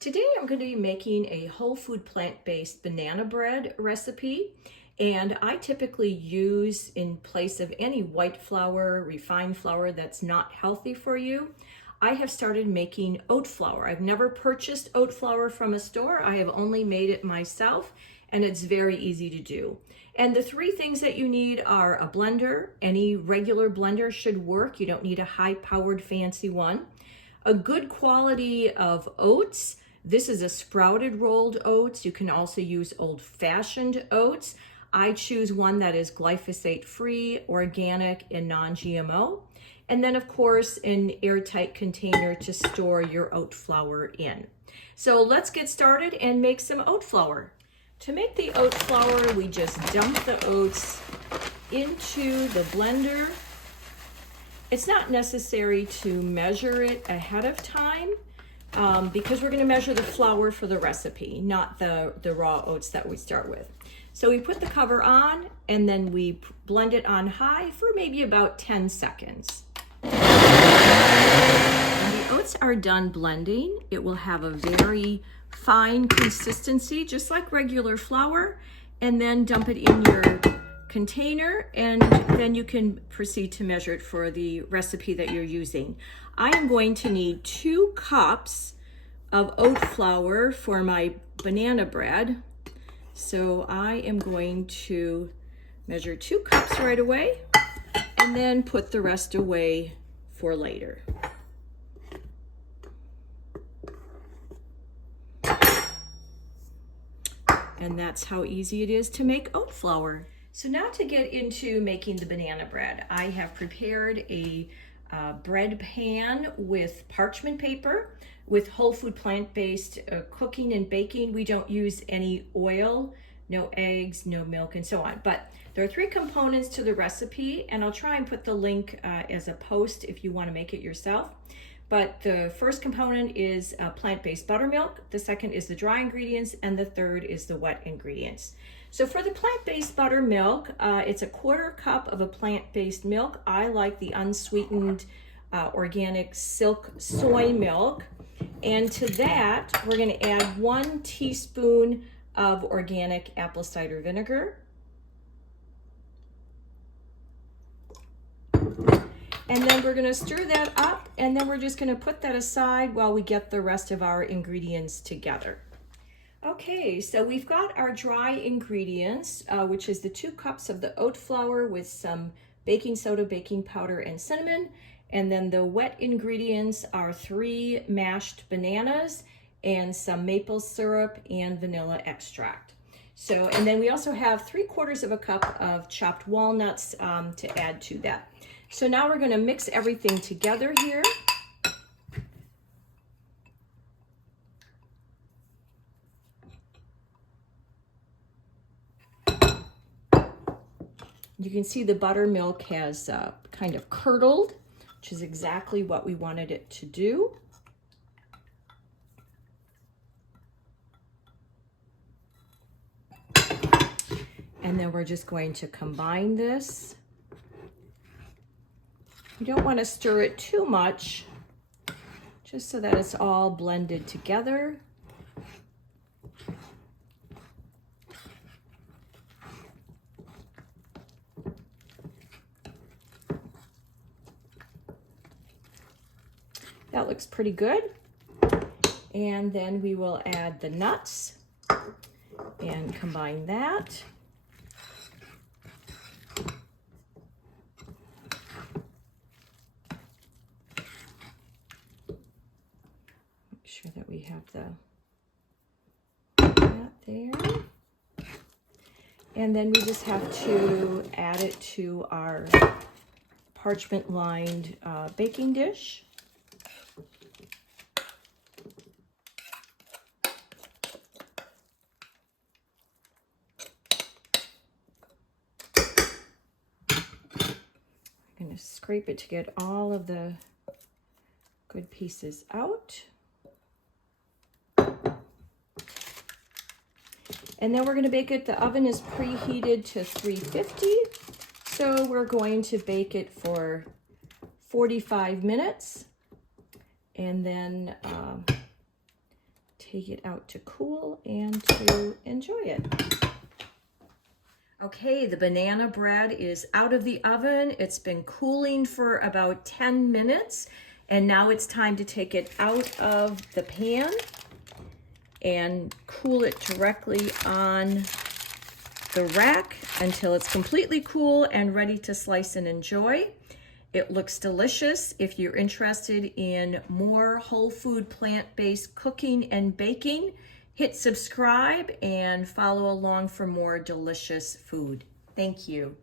Today I'm going to be making a whole food plant-based banana bread recipe, and I typically use, in place of any white flour, refined flour that's not healthy for you, I have started making oat flour. I've never purchased oat flour from a store. I have only made it myself, and it's very easy to do. And the three things that you need are a blender. Any regular blender should work. You don't need a high-powered fancy one. A good quality of oats. This is a sprouted rolled oats. You can also use old-fashioned oats. I choose one that is glyphosate-free, organic, and non-GMO. And then, of course, an airtight container to store your oat flour in. So let's get started and make some oat flour. To make the oat flour, we just dump the oats into the blender. It's not necessary to measure it ahead of time because we're going to measure the flour for the recipe, not the raw oats that we start with. So we put the cover on and then we blend it on high for maybe about 10 seconds. When the oats are done blending, it will have a very fine consistency, just like regular flour, and then dump it in your container, and then you can proceed to measure it for the recipe that you're using. I am going to need 2 cups of oat flour for my banana bread. So I am going to measure 2 cups right away and then put the rest away for later. And that's how easy it is to make oat flour. So now to get into making the banana bread, I have prepared a bread pan with parchment paper with whole food plant-based cooking and baking. We don't use any oil, no eggs, no milk, and so on. But there are 3 components to the recipe, and I'll try and put the link as a post if you want to make it yourself. But the first component is plant-based buttermilk, the second is the dry ingredients, and the third is the wet ingredients. So for the plant-based buttermilk, it's a 1/4 cup of a plant-based milk. I like the unsweetened organic silk soy milk. And to that, we're going to add 1 teaspoon of organic apple cider vinegar. And then we're going to stir that up, and then we're just going to put that aside while we get the rest of our ingredients together. Okay, so we've got our dry ingredients, which is the 2 cups of the oat flour with some baking soda, baking powder, and cinnamon. And then the wet ingredients are 3 mashed bananas and some maple syrup and vanilla extract. So, and then we also have 3/4 cup of chopped walnuts to add to that. So now we're going to mix everything together here. You can see the buttermilk has kind of curdled, which is exactly what we wanted it to do. And then we're just going to combine this. You don't want to stir it too much, just so that it's all blended together. That looks pretty good. And then we will add the nuts and combine that. Make sure that we have that there. And then we just have to add it to our parchment lined baking dish. I'm going to scrape it to get all of the good pieces out. And then we're going to bake it. The oven is preheated to 350. So we're going to bake it for 45 minutes. And then take it out to cool and to enjoy it. Okay, the banana bread is out of the oven. It's been cooling for about 10 minutes, and now it's time to take it out of the pan and cool it directly on the rack until it's completely cool and ready to slice and enjoy. It looks delicious. If you're interested in more whole food plant-based cooking and baking, hit subscribe and follow along for more delicious food. Thank you.